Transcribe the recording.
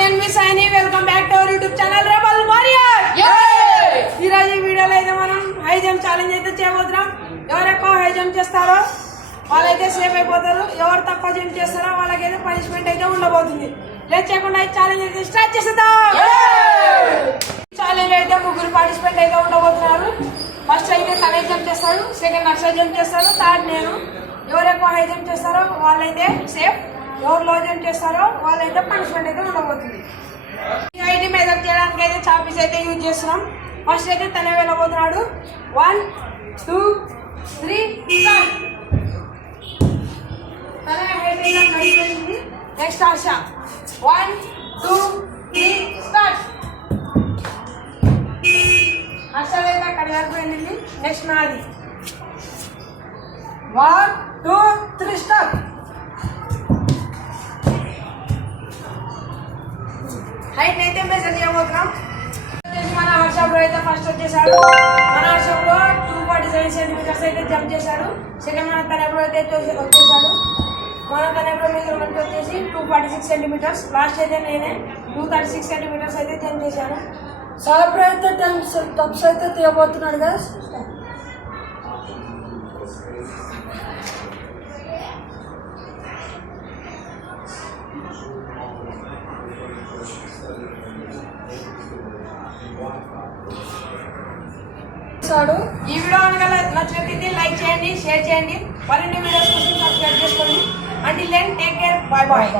నేను మీ సాయిని welcome back to our YouTube channel Rebel Warrior. ఈ రోజు ఈ వీడియోలో అయితే మనం హై జంప్ ఛాలెంజ్ అయితే చేయబోతున్నాం. ఎవరు ఎక్కువ హై జంప్ చేస్తారో వాళ్ళైతే సేఫ్ అయిపోతారు. ఎవరు తక్కువ జంప్ చేస్తారో వాళ్ళకైతే పనిష్మెంట్ అయితే ఉండబోతుంది. లేట్ చేయకుండా ఈ ఛాలెంజ్ అయితే స్టార్ట్ చేసేద్దాం. ఛాలెంజ్ అయితే ముగ్గురు పార్టిసిపెంట్ అయితే ఉండబోతున్నారు. ఫస్ట్ అయితే తనే జంప్ చేస్తాడు, సెకండ్ అక్షయ్ జంప్ చేస్తాడు, థర్డ్ నేను. ఎవరు ఎక్కువ హై జంప్ చేస్తారో వాళ్ళైతే సేఫ్, ఎవరు లో జంప్ చేస్తారో వాళ్ళైతే పనిష్మెంట్ అయితే ఉండబోతుంది. ఈ హైట్ మెజర్ చేయడానికి అయితే చాపీస్ అయితే యూజ్ చేస్తున్నాం. ఫస్ట్ అయితే తనే వెళ్ళబోతున్నాడు. 1 2 3 స్టార్ట్. తన హైట్ అయితే నడిపోయింది. నెక్స్ట్ ఆశ 1 2 3 స్టార్ట్. ఆశ అయితే అక్కడ వెళ్ళిపోయింది. నెక్స్ట్ నాది 1 2 3 స్టార్ట్. హైట్ అయితే మెజర్ చేయబోతున్నాం. మన హర్షబ్లో అయితే ఫస్ట్ వచ్చేసాడు. మన హర్షబ్లో 247 సెంటీమీటర్స్ అయితే జంప్ చేశాడు. సెకండ్ మన తనెప్పుడు అయితే వచ్చేసాడు. మన తనెప్పుడు మెజర్మెంట్ వచ్చేసి 246 సెంటీమీటర్స్. లాస్ట్ అయితే నేనే 236 సెంటీమీటర్స్ అయితే జంప్ చేశాను. సాబ్రా అయితే 10 స్టెప్స్ అయితే తీయబోతున్నాడు కదా. ఈ వీడియో కనుక నచ్చినట్లయితే లైక్ చేయండి, షేర్ చేయండి. మరిన్ని వీడియోస్ కోసం సబ్స్క్రైబ్ చేసుకోండి. Until then take care, bye bye.